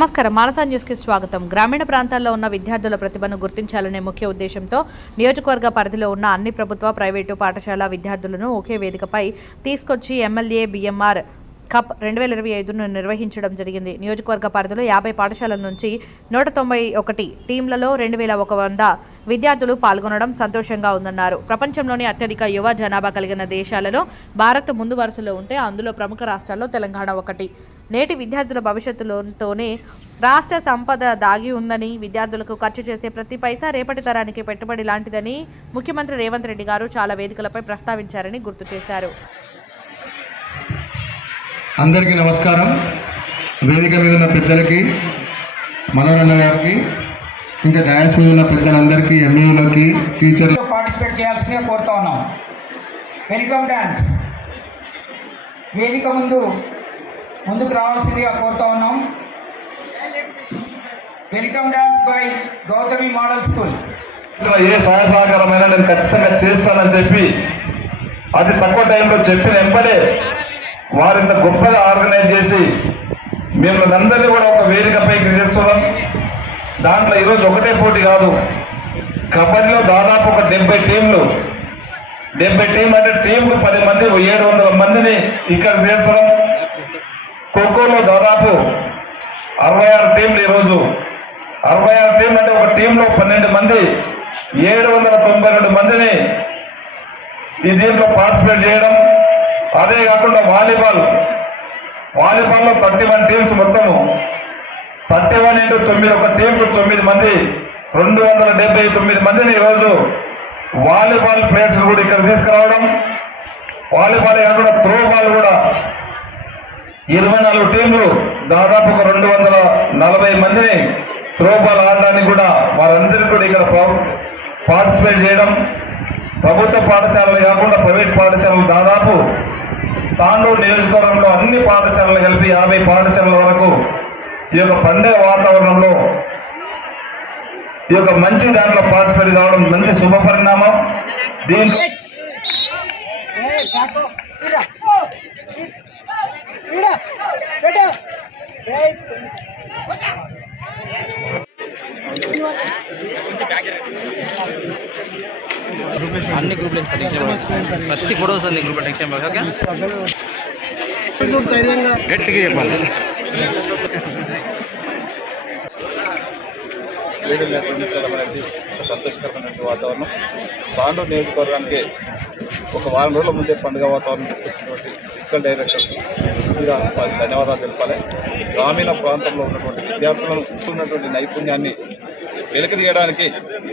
నమస్కారం. మానసా న్యూస్కి స్వాగతం. గ్రామీణ ప్రాంతాల్లో ఉన్న విద్యార్థుల ప్రతిభను గుర్తించాలనే ముఖ్య ఉద్దేశంతో నియోజకవర్గ పరిధిలో ఉన్న అన్ని ప్రభుత్వ ప్రైవేటు పాఠశాల విద్యార్థులను ఒకే వేదికపై తీసుకొచ్చి ఎమ్మెల్యే బిఎంఆర్ కప్ రెండు వేల ఇరవై ఐదును నిర్వహించడం జరిగింది. నియోజకవర్గ పరిధిలో యాభై పాఠశాలల నుంచి నూట తొంభై ఒకటి టీంలలో రెండు వేల ఒక వంద విద్యార్థులు పాల్గొనడం సంతోషంగా ఉందన్నారు. ప్రపంచంలోని అత్యధిక యువ జనాభా కలిగిన దేశాలలో భారత్ ముందు వరుసలో ఉంటే అందులో ప్రముఖ రాష్ట్రాల్లో తెలంగాణ ఒకటి. నేటి విద్యార్థుల భవిష్యత్తులోతోనే రాష్ట్ర సంపద దాగి ఉందని విద్యార్థులకు ఖర్చు చేసే ప్రతి పైసా రేపటి తరానికి పెట్టుబడి లాంటిదని ముఖ్యమంత్రి రేవంత్ రెడ్డి గారు చాలా వేదికలపై ప్రస్తావించారని గుర్తు చేశారు. అందరికీ నమస్కారం. వేదిక మీద ఉన్న పెద్దలకి మనోరన్న గారికి ఇంకా డయాస్ మీద ఉన్న పెద్దలందరికీ ఎంఈలకి టీచర్ పార్టిసిపేట్ చేయాల్సిందిగా కోరుతా ఉన్నాం. వెల్కమ్ డ్యాన్స్ వేదిక ముందు ముందుకు రావాల్సిందిగా కోరుతా ఉన్నాం. Welcome dance by Gautami model school ఏ సహాయ సహకారమైనా నేను ఖచ్చితంగా చేస్తానని చెప్పి అతి తక్కువ టైంలో చెప్పిన వెంబడే వారింత గొప్పగా ఆర్గనైజ్ చేసి మిమ్మల్ని అందరినీ కూడా ఒక వేదికపైకి చేస్తున్నాం దాంట్లో ఈరోజు ఒకటే పోటీ కాదు కబడ్డీలో దాదాపు ఒక డెబ్బై టీంలు డెబ్బై టీం అంటే టీంలు పది మంది ఏడు వందల మందిని ఇక్కడ చేర్చడం ఖోఖోలో దాదాపు అరవై ఆరు టీంలు ఈరోజు. అరవై ఆరు టీంలు అంటే ఒక టీంలో పన్నెండు మంది ఏడు వందల తొంభై రెండు మందిని ఈ దీంట్లో పార్టిసిపేట్ చేయడం. అదే కాకుండా వాలీబాల్. వాలీబాల్లో థర్టీ వన్ టీమ్స్ మొత్తము. థర్టీ వన్ ఇంటూ తొమ్మిది ఒక టీంకు తొమ్మిది మంది రెండు వందల డెబ్బై తొమ్మిది మందిని ఈరోజు వాలీబాల్ ప్లేయర్స్ కూడా ఇక్కడ తీసుకురావడం. వాలీబాల్ కాకుండా త్రో ఇరవై నాలుగు టీంలు దాదాపు ఒక రెండు వందల నలభై మందిని త్రోబాల్ ఆడడానికి కూడా వారందరికీ కూడా ఇక్కడ పా- పార్టిసిపేట్ చేయడం. ప్రభుత్వ పాఠశాలలు కాకుండా ప్రైవేట్ పాఠశాలలు దాదాపు తాండూరు నియోజకవర్గంలో అన్ని పాఠశాలలు కలిపి యాభై పాఠశాలల వరకు ఈ యొక్క పండుగ వాతావరణంలో ఈ యొక్క మంచి దాంట్లో పార్టిసిపేట్ కావడం మంచి శుభ పరిణామం. దీంట్లో అన్ని గ్రూప్లో టెన్షన్. ప్రతి ఫోటో వస్తుంది గ్రూప్లో టెన్షన్ ఓకే? గట్టిగా చెప్పాలి. వేడుకలు నిర్వహించడం అనేది ఒక సంతోషకరమైన వాతావరణం. తాండూరు నియోజకవర్గానికి ఒక వారం రోజుల ముందే పండుగ వాతావరణం తీసుకొచ్చినటువంటి ఫిజికల్ డైరెక్టర్ కూడా ధన్యవాదాలు తెలపాలి. గ్రామీణ ప్రాంతంలో ఉన్నటువంటి విద్యార్థులను ఉన్నటువంటి నైపుణ్యాన్ని వెలికి తీయడానికి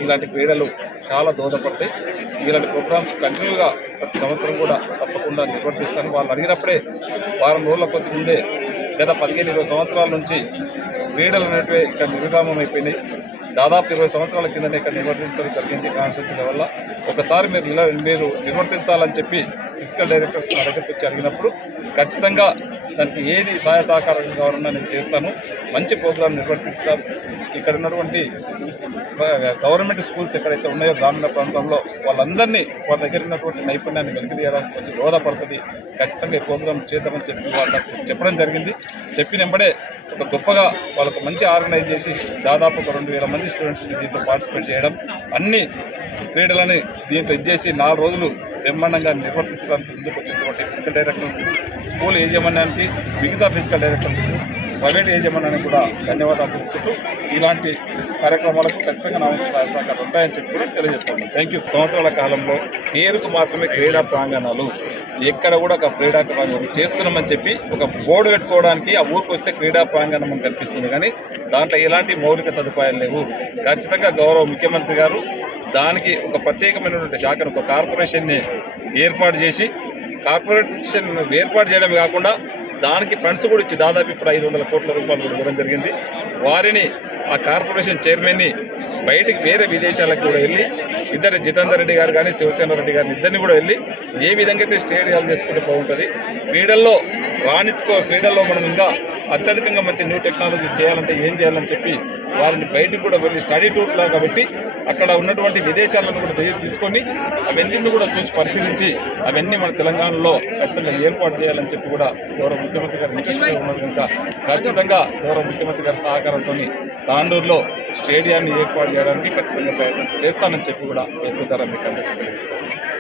ఇలాంటి క్రీడలు చాలా దోహదపడతాయి. ఇలాంటి ప్రోగ్రామ్స్ కంటిన్యూగా ప్రతి సంవత్సరం కూడా తప్పకుండా నిర్వర్తిస్తాను వాళ్ళు అడిగినప్పుడే వారం రోజుల కొద్ది ముందే గత పదిహేను ఇరవై సంవత్సరాల నుంచి క్రీడలు అనేటివి ఇక్కడ నిర్విరామం అయిపోయినాయి దాదాపు ఇరవై సంవత్సరాల కిందనే ఇక్కడ నిర్వర్తించడం జరిగింది కాన్షియస్ వల్ల ఒకసారి మీరు మీరు నిర్వర్తించాలని చెప్పి ఫిజికల్ డైరెక్టర్స్ నా దగ్గరికి వచ్చి అడిగినప్పుడు ఖచ్చితంగా దానికి ఏది సహాయ సహకారం కావాలన్నా నేను చేస్తాను. మంచి ప్రోగ్రాం నిర్వర్తిస్తాను ఇక్కడ ఉన్నటువంటి గవర్నమెంట్ స్కూల్స్ ఎక్కడైతే ఉన్నాయో గ్రామీణ ప్రాంతంలో వాళ్ళందరినీ వాళ్ళ దగ్గర ఉన్నటువంటి నైపుణ్యాన్ని వెలికి తీయడానికి కొంచెం దోహదపడుతుంది. ఖచ్చితంగా ఈ ప్రోగ్రాం చేద్దామని చెప్పి వాళ్ళకు చెప్పడం జరిగింది. చెప్పిన వెంబడే ఒక గొప్పగా వాళ్ళకు మంచి ఆర్గనైజ్ చేసి దాదాపు ఒక రెండు వేల మంది స్టూడెంట్స్ని దీంట్లో పార్టిసిపేట్ చేయడం అన్ని క్రీడలని దీంట్లో ఇచ్చేసి నాలుగు రోజులు బ్రహ్మాండంగా నిర్వర్తించడానికి ముందుకు వచ్చినటువంటి ఫిజికల్ డైరెక్టర్స్ స్కూల్ యాజమాన్యానికి మిగతా ఫిజికల్ డైరెక్టర్స్కి ప్రైవేట్ యాజమాన్యానికి కూడా ధన్యవాదాలు తెలుపుతూ ఇలాంటి కార్యక్రమాలకు ఖచ్చితంగా నా వంతు సహాయ సహకారాలు ఉంటాయని చెప్పి కూడా తెలియజేస్తాను. థ్యాంక్ యూ సంవత్సరాల కాలంలో నేరుకు మాత్రమే క్రీడా ప్రాంగణాలు ఎక్కడ కూడా ఒక క్రీడా ప్రాంగణం చేస్తున్నామని చెప్పి ఒక బోర్డు పెట్టుకోవడానికి ఆ ఊరికి వస్తే క్రీడా ప్రాంగణం అని కనిపిస్తుంది. కానీ దాంట్లో ఎలాంటి మౌలిక సదుపాయాలు లేవు. ఖచ్చితంగా గౌరవ ముఖ్యమంత్రి గారు దానికి ఒక ప్రత్యేకమైనటువంటి శాఖను ఒక కార్పొరేషన్ని ఏర్పాటు చేసి కార్పొరేషన్ ఏర్పాటు చేయడమే కాకుండా దానికి ఫండ్స్ కూడా ఇచ్చి దాదాపు ఇప్పుడు ఐదు వందల కోట్ల రూపాయలు కూడా ఇవ్వడం జరిగింది. వారిని ఆ కార్పొరేషన్ చైర్మన్ని బయటికి వేరే విదేశాలకు కూడా వెళ్ళి ఇద్దరు జితేందర్ రెడ్డి గారు కానీ శివసేన రెడ్డి గారిని ఇద్దరిని కూడా వెళ్ళి ఏ విధంగా అయితే స్టేడియాలు చేసుకుంటే బాగుంటుంది క్రీడల్లో రాణించుకో క్రీడల్లో మనం ఇంకా అత్యధికంగా మంచి న్యూ టెక్నాలజీ చేయాలంటే ఏం చేయాలని చెప్పి వారిని బయటకు కూడా వెళ్ళి స్టడీ టూర్ లాగా పెట్టి అక్కడ ఉన్నటువంటి విదేశాలను కూడా తీసుకొని అవన్నీ కూడా చూసి పరిశీలించి అవన్నీ మన తెలంగాణలో ఖచ్చితంగా ఏర్పాటు చేయాలని చెప్పి కూడా గౌరవ ముఖ్యమంత్రి గారు ఇంట్రెస్ట్గా ఉన్నారు కనుక ఖచ్చితంగా గౌరవ ముఖ్యమంత్రి గారి సహకారంతో తాండూరులో స్టేడియాన్ని ఏర్పాటు చేయడానికి ఖచ్చితంగా ప్రయత్నం చేస్తానని చెప్పి కూడా ద్వారా మీకు అందరికీ తెలియజేస్తాను.